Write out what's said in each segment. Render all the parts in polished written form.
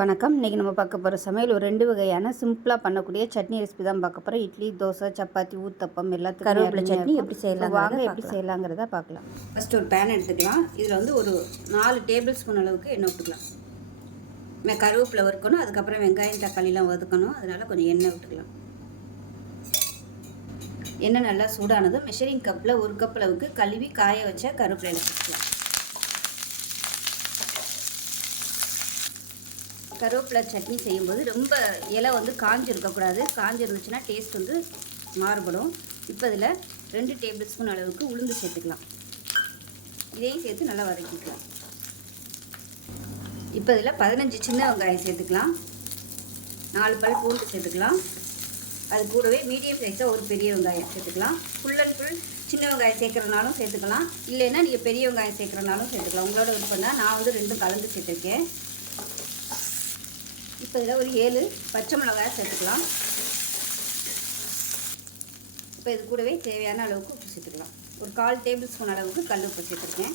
வணக்கம். இன்றைக்கி நம்ம பார்க்க போகிற சமையல் ஒரு 2 வகையான சிம்பிளாக பண்ணக்கூடிய சட்னி ரெசிபி தான் பார்க்க போகிறோம். இட்லி, தோசை, சப்பாத்தி, ஊத்தப்பம் எல்லாத்துக்கும் கருவேப்பிலை சட்னி எப்படி செய்யலாம் வாங்க எப்படி செய்யலாங்கிறத பார்க்கலாம். ஃபஸ்ட்டு ஒரு பேன் எடுத்துக்கலாம். இதில் வந்து ஒரு 4 டேபிள் ஸ்பூன் அளவுக்கு எண்ணெய் விட்டுக்கலாம். கருவேப்பிலை வறுக்கணும், அதுக்கப்புறம் வெங்காயம் தக்காளிலாம் வதக்கணும், அதனால் கொஞ்சம் எண்ணெய் விட்டுக்கலாம். எண்ணெய் நல்லா சூடானதும் மெஷரிங் கப்பில் 1 கப் அளவுக்கு கழுவி காய வச்ச கருவேப்பிலை எடுத்துக்கலாம். கருவேப்பிலை சட்னி செய்யும்போது ரொம்ப இலை வந்து காஞ்சி இருக்கக்கூடாது. காஞ்சி இருந்துச்சுன்னா டேஸ்ட் வந்து மாறுபடும். இப்போ இதில் 2 டேபிள் ஸ்பூன் அளவுக்கு உளுந்து சேர்த்துக்கலாம். இதையும் சேர்த்து நல்லா வதக்கிக்கலாம். இப்போ இதில் 15 சின்ன வெங்காயம் சேர்த்துக்கலாம். 4 பல் பூண்டு சேர்த்துக்கலாம். அது கூடவே மீடியம் சைஸாக ஒரு பெரிய வெங்காயம் சேர்த்துக்கலாம். ஃபுல் அண்ட் ஃபுல் சின்ன வெங்காயம் சேர்க்குறனாலும் சேர்த்துக்கலாம், இல்லைன்னா நீங்கள் பெரிய வெங்காயம் சேர்க்குறனாலும் சேர்த்துக்கலாம். உங்களோட விருப்பம்னா நான் வந்து 2 கலந்து சேர்த்துருக்கேன். இப்போ இதில் ஒரு 7 பச்சை மிளகாய் சேர்த்துக்கலாம். இப்போ இது கூடவே தேவையான அளவுக்கு உப்பு சேர்த்துக்கலாம். ஒரு 1/4 டேபிள் ஸ்பூன் அளவுக்கு கல் உப்பு சேர்த்துருக்கேன்.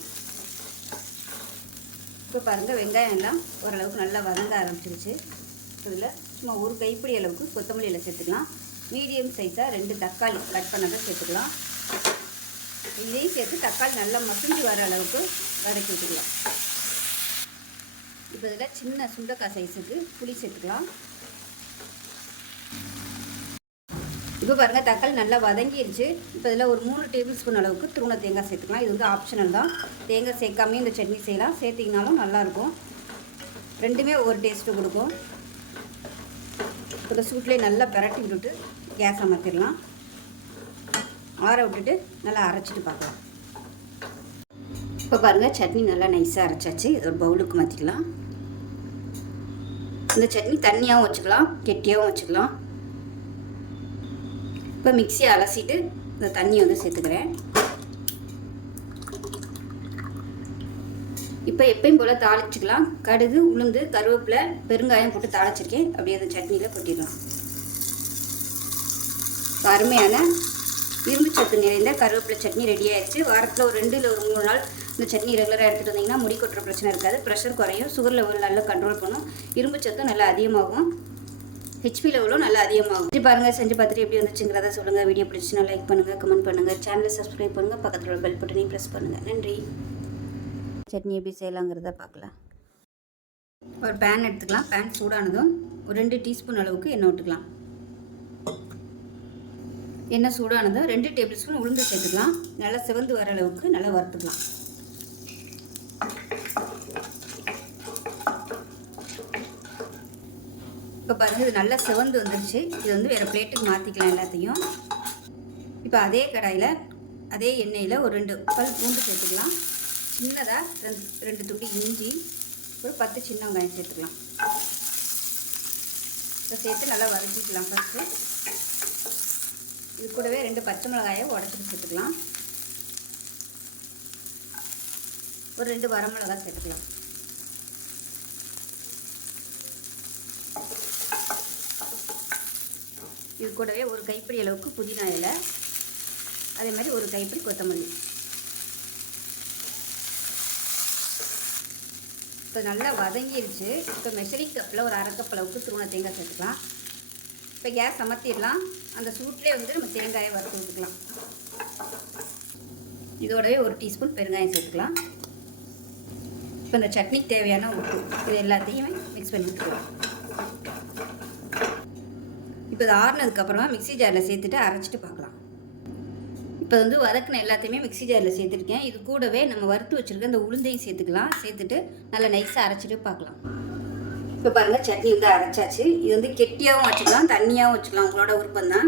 இப்போ பாருங்கள், வெங்காயம் எல்லாம் ஓரளவுக்கு நல்லா வதங்க ஆரம்பிச்சிருச்சு. இதில் சும்மா ஒரு கைப்பிடி அளவுக்கு கொத்தமல்லி இலை சேர்த்துக்கலாம். மீடியம் சைஸாக 2 தக்காளி கட் பண்ணதை சேர்த்துக்கலாம். இதையும் சேர்த்து தக்காளி நல்லா மசிஞ்சு வர அளவுக்கு வதக்கி விட்டுக்கலாம். இப்போ இதில் சின்ன சுண்டைக்காய் சைஸுக்கு புளி சேர்த்துக்கலாம். இப்போ பாருங்கள், தக்காளி நல்லா வதங்கிடுச்சு. இப்போ இதில் ஒரு 3 டேபிள் ஸ்பூன் அளவுக்கு துருவன தேங்காய் சேர்த்துக்கலாம். இது வந்து ஆப்ஷனல் தான். தேங்காய் சேர்க்காமே இந்த சட்னி செய்யலாம், சேர்த்திங்கனாலும் நல்லாயிருக்கும். ரெண்டுமே ஒவ்வொரு டேஸ்ட்டு கொடுக்கும். இப்போ சூட்லேயே நல்லா பிரட்டி விட்டுட்டு கேஸ் அமர்த்திடலாம். ஆற விட்டுட்டு நல்லா அரைச்சிட்டு பார்க்கலாம். இப்போ பாருங்கள், சட்னி நல்லா நைஸாக அரைச்சாச்சு. இது ஒரு பவுலுக்கு மாற்றிக்கலாம். இந்த சட்னி தண்ணியாகவும் வச்சுக்கலாம், கெட்டியாகவும் வச்சுக்கலாம். இப்போ மிக்சியை அலசிட்டு இந்த தண்ணியை வந்து சேர்த்துக்கிறேன். இப்போ எப்பயும் போல் தாளிச்சிக்கலாம். கடுகு, உளுந்து, கருவேப்பிலை, பெருங்காயம் போட்டு தாளிச்சிருக்கேன். அப்படியே அந்த சட்னியில் கொட்டிடலாம். அருமையான இரும்பு சத்து நிறைந்த கருவேப்பிலை சட்னி ரெடி ஆயிடுச்சு. வாரத்தில் ஒரு 2 இல்லை ஒரு 3 நாள் இந்த சட்னி ரெகுலராக எடுத்துகிட்டு வந்தீங்கன்னா முடி கொட்டுற பிரச்சனை இருக்காது. ப்ரெஷர் குறையும், சுகர் லெவல் நல்லா கண்ட்ரோல் பண்ணும், இரும்பு சத்தும் நல்லா அதிகமாகும், ஹெச்பி லெவலும் நல்லா அதிகமாகும். செஞ்சு பாருங்கள். செஞ்சு பார்த்துட்டு எப்படி வந்துச்சுங்கிறத சொல்லுங்கள். வீடியோ பிடிச்சினா லைக் பண்ணுங்கள், கமெண்ட் பண்ணுங்கள், சேனலை சப்ஸ்கிரைப் பண்ணுங்கள், பக்கத்தில் உள்ள பெல் பட்டனையும் ப்ரெஸ் பண்ணுங்கள். நன்றி. சட்னி எப்படி செய்யலாங்கிறத பார்க்கலாம். ஒரு பேன் எடுத்துக்கலாம். பேன் சூடானதும் ஒரு 2 டீஸ்பூன் அளவுக்கு எண்ணெய் விட்டுக்கலாம். எண்ணெய் சூடானதும் 2 டேபிள் ஸ்பூன் உளுந்து சேர்த்துக்கலாம். நல்லா சிவந்து வர அளவுக்கு நல்லா வறுத்துக்கலாம். இப்போ பாருங்கள், இது நல்லா சிவந்து வந்துருச்சு. இது வந்து வேறு பிளேட்டுக்கு மாற்றிக்கலாம் எல்லாத்தையும். இப்போ அதே கடாயில் அதே எண்ணெயில் ஒரு 2 பல் பூண்டு சேர்த்துக்கலாம். சின்னதாக 2 துண்டு இஞ்சி, ஒரு 10 சின்ன வெங்காயம் சேர்த்துக்கலாம். இதை சேர்த்து நல்லா வதக்கிக்கலாம். ஃபஸ்ட்டு இது கூடவே 2 பச்சை மிளகாயை உடச்சிட்டு சேர்த்துக்கலாம். ஒரு 2 வரமிளகாய் சேர்த்துக்கலாம். இது கூடவே ஒரு கைப்பிடி அளவுக்கு புதினா இலை, அதே மாதிரி ஒரு கைப்பிடி கொத்தமல்லி. இப்போ நல்லா வதங்கிடுச்சு. இப்போ மெஷரிங் கப்பில் ஒரு 1/2 கப் அளவுக்கு துருவன தேங்காய் சேர்த்துக்கலாம். இப்போ கேஸ் அமர்த்திடலாம். அந்த சூட்லேயே வந்து நம்ம தேங்காயை வறுத்து விட்டுக்கலாம். இதோடவே ஒரு டீஸ்பூன் பெருங்காயம் சேர்த்துக்கலாம். இப்போ இந்த சட்னிக்கு தேவையான உப்பு இது எல்லாத்தையுமே மிக்ஸ் பண்ணி விட்டுக்கலாம். இப்போ இது ஆறுனதுக்கப்புறமா மிக்ஸி ஜாரில் சேர்த்துட்டு அரைச்சிட்டு பார்க்கலாம். இப்போ வந்து வதக்கின எல்லாத்தையுமே மிக்ஸி ஜாரில் சேர்த்துருக்கேன். இது கூடவே நம்ம வறுத்து வச்சுருக்க இந்த உளுந்தையும் சேர்த்துக்கலாம். சேர்த்துட்டு நல்லா நைஸாக அரைச்சிட்டு பார்க்கலாம். இப்போ பாருங்கள், சட்னி வந்து அரைச்சாச்சு. இது வந்து கெட்டியாகவும் வச்சுக்கலாம், தண்ணியாகவும் வச்சுக்கலாம், உங்களோட விருப்பம் தான்.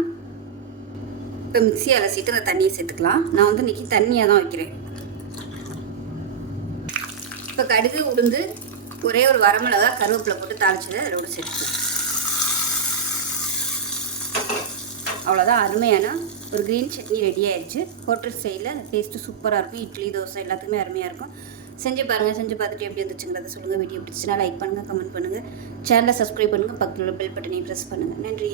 இப்போ மிக்ஸி அலசிட்டு அந்த தண்ணியை சேர்த்துக்கலாம். நான் வந்து இன்றைக்கி தண்ணியாக தான் வைக்கிறேன். இப்போ கடுகு, உளுந்து, ஒரே ஒரு வரமிளகாய், கருவேப்பிலை போட்டு தாளிச்சதை அதோட சேர்த்துக்கலாம். அவ்வளோதான், அருமையான ஒரு க்ரீன் சட்னி ரெடி ஆயிடுச்சு. ஹோட்டல் ஸ்டைலில் டேஸ்ட்டு சூப்பராக இருக்கும். இட்லி, தோசை எல்லாத்துக்குமே அருமையாக இருக்கும். செஞ்சு பாருங்கள். செஞ்சு பார்த்துட்டு எப்படி இருந்துச்சுங்கிறத சொல்லுங்கள். வீடியோ பிடிச்சிச்சுன்னா லைக் பண்ணுங்கள், கமெண்ட் பண்ணுங்கள், சேனலை சப்ஸ்கிரைப் பண்ணுங்கள், பக்கத்தில் உள்ள பெல் பட்டனையும் ப்ரெஸ் பண்ணுங்கள். நன்றி.